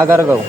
Agargaon.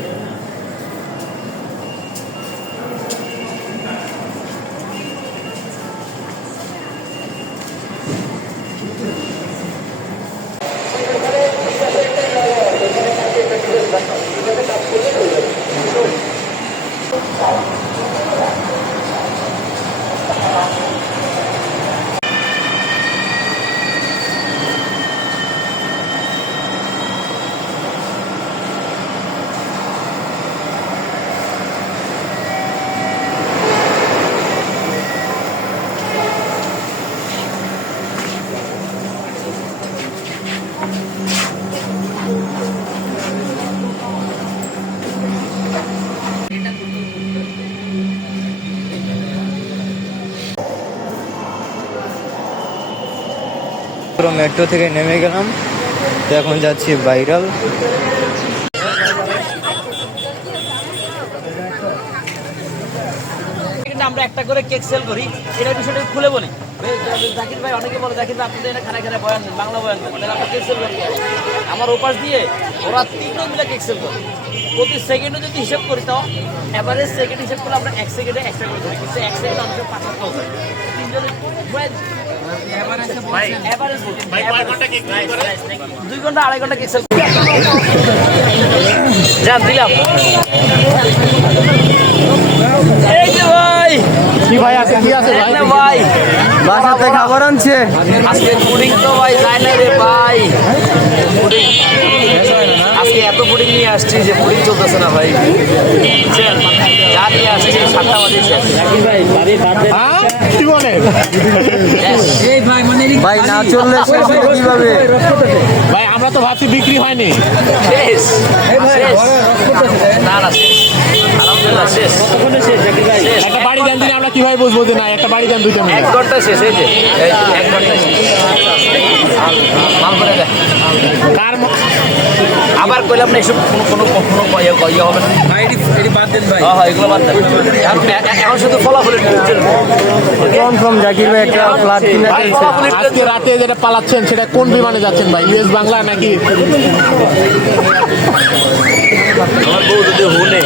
Metro থেকে নেমে গেলাম, তো এখন যাচ্ছি ভাইরাল। আমরা একটা করে কেক সেল করি, এটা বিষয়টা খুলে বলি। জাকির ভাই অনেকে বলে, জাকির ভাই আপনাদের খানা খানা বয়ান দেন, বাংলা বয়ান দেন, তাহলে আমরা কেক সেল করি। আমার ওপাশ দিয়ে ওরা 3 মিলে কেক সেল করে। প্রতি সেকেন্ডে যদি হিসাব করি, তাও এভারেজ সেকেন্ড হিসাব করলে আমরা 1 সেকেন্ডে একটা করে ধরি, কিন্তু 1 সেকেন্ডে আমাদের 5 হয়। 2 ঘন্টা 2.5 ঘন্টা কেক সেল যান দিলাম। এই যে ভাই, কি ভাই আছে, কি আছে ভাই? ভাই বাসাতে খাবার আনছে আজকে পুডিং তো ভাই যায় না রে ভাই। পুডিং আজকে এত পুডিং নিয়ে আসছি যে পুডিং চলতেছে না ভাই। যা নিয়ে আসছি 7টা বাজে শেষ। কি বলে ভাই, না চললে কিভাবে ভাই? আমরা তো ভাবছি বিক্রি হয়নি। শেষ না না শেষ, আলহামদুলিল্লাহ শেষ। একটা বাড়ি দেন দিলে আমরা কিভাবে বুঝবো যে না একটা বাড়ি দেন 2টা মিলে? 1 ঘন্টা শেষ, এই যে 1 ঘন্টা শেষ। মাল করে দেয় আবার কইলাম না এসব কোনো ইয়ে হবে না। হ্যাঁ এগুলো বাদ দেন, এখন শুধু ফলাফলের কনফার্ম জাকির ভাই একটা ফ্ল্যাট কিনে ফেলছে। আজকে রাতে যেটা পালাচ্ছেন সেটা কোন বিমানে যাচ্ছেন ভাই? ইউএস বাংলা নাকি? আমার বউ যদি হুনে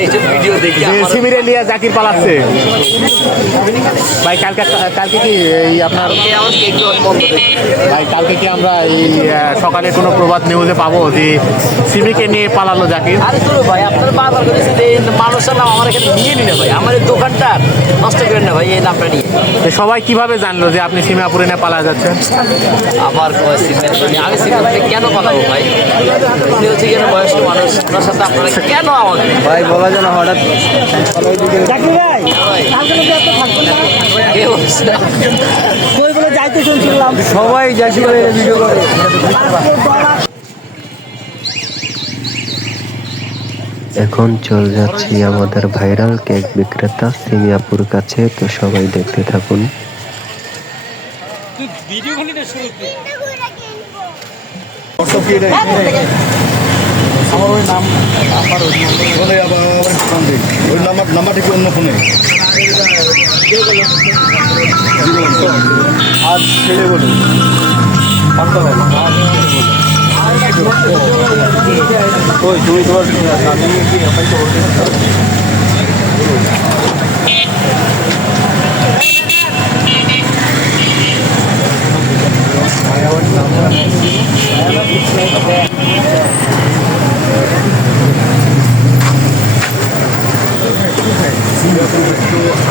এইসব ভিডিও দেখি সিমিরে লিয়া জাকির পালাচ্ছে ভাই। কালকে কি এই আপনার ভাই, কালকে কি আমরা এই সকালে কোনো প্রবাদ নিউজে পাবো যে সিমিকে নিয়ে পালালো জাকির? আরে শুনো ভাই, আপনার বারবার করেছি যে মানুষের নাম আমার এখানে নিয়ে নিন ভাই, আমার এই দোকানটা নষ্ট করেন না ভাই এই নামটা নিয়ে। সবাই কিভাবে জানলো যে আপনি সিমিয়াপুরে নিয়ে পালা যাচ্ছেন? আমার আমি সিমিয়াপুরে কেন পালাবো ভাই? উনি হচ্ছে কেন বয়স্ক মানুষ, ওনার সাথে আপনারা কেন আমাকে ভাই বলা যেন হঠাৎ সবাই জাকির ভাই ভিডিও করে। এখন চলে যাচ্ছি আমাদের ভাইরাল কেক বিক্রেতা সিমিয়াপুর কাছে, তো সবাই দেখতে থাকুন। আমার ওই নাম বলে আবার ওই নাম্বারটা কি অন্য ফোনে আজ ছেড়ে বলে ওই তুমি তোমার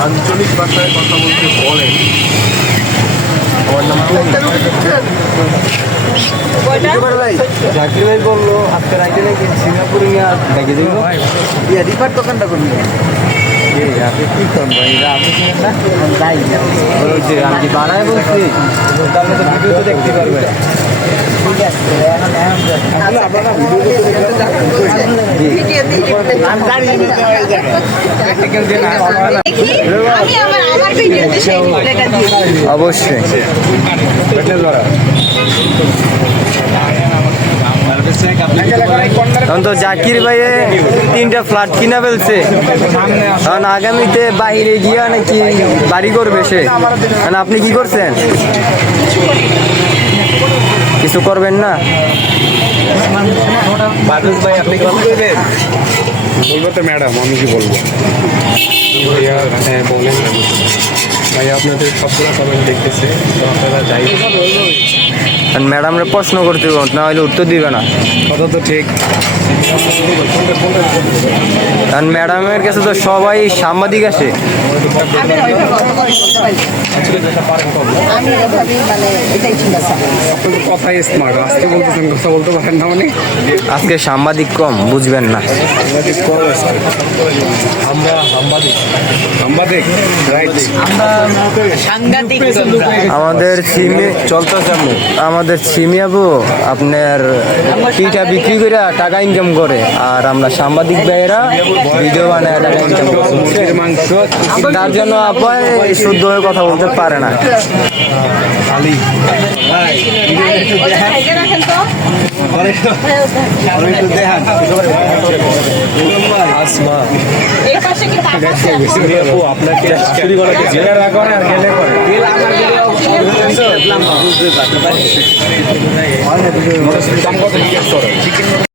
আঞ্চলিক ভাষায় কথা বলতে বলেন। জাকির ভাই বললো আজকে রাইতে নাকি সিঙ্গাপুরে ডেকে দেবো রিফার দোকানটা করবি। আপনি কি করেন ভাই? আপনি আমি বাড়ায় বলছি, তাহলে তো ভিডিও তো দেখতে পারবে। ঠিক আছে, অবশ্যই এখন তো জাকির ভাইয়ে 3টা ফ্ল্যাট কিনা ফেলছে, কারণ আগামীতে বাইরে গিয়া নাকি বাড়ি করবে সে। কারণ আপনি কি করছেন? কিছু করবেন না? বাদুস ভাই আপনি কি বলবেন? বলবো তো ম্যাডাম, আমি কি বলবো? ভাইয়া, হ্যাঁ বলেন। ভাইয়া আপনাদের সবগুলো কমেন্ট দেখতেছে, তো আপনারা যাই ম্যাডামরে প্রশ্ন করতে হবে, না হলে উত্তর দিবে না। কথা তো ঠিক। কারণ ম্যাডামের কাছে তো সবাই সাংবাদিক আসে। আমি এভাবেই মানে এটাই ঠিক আছে। আপনাদের কথাই স্মার্ট, আজকে বলতেছেন, কথা বলতে পারেন না মানে। আজকে সাংবাদিক কম, বুঝবেন না। আমরা সাংবাদিক, রাইট। আমাদের সিমি আপু আপনার পিঠা বিক্রি করে টাকা ইনকাম করে, আর আমরা সাংবাদিক ভাইয়েরা ভিডিও বানায় টাকা ইনকাম করে। মাংস তার জন্য আপা শুদ্ধ হয়ে কথা বলতে পারে না। রাখেন তো এই পাশে কি টাকা আছে? আপনাকে চুরি করা কি জেলে রাখা আর গেলে করে?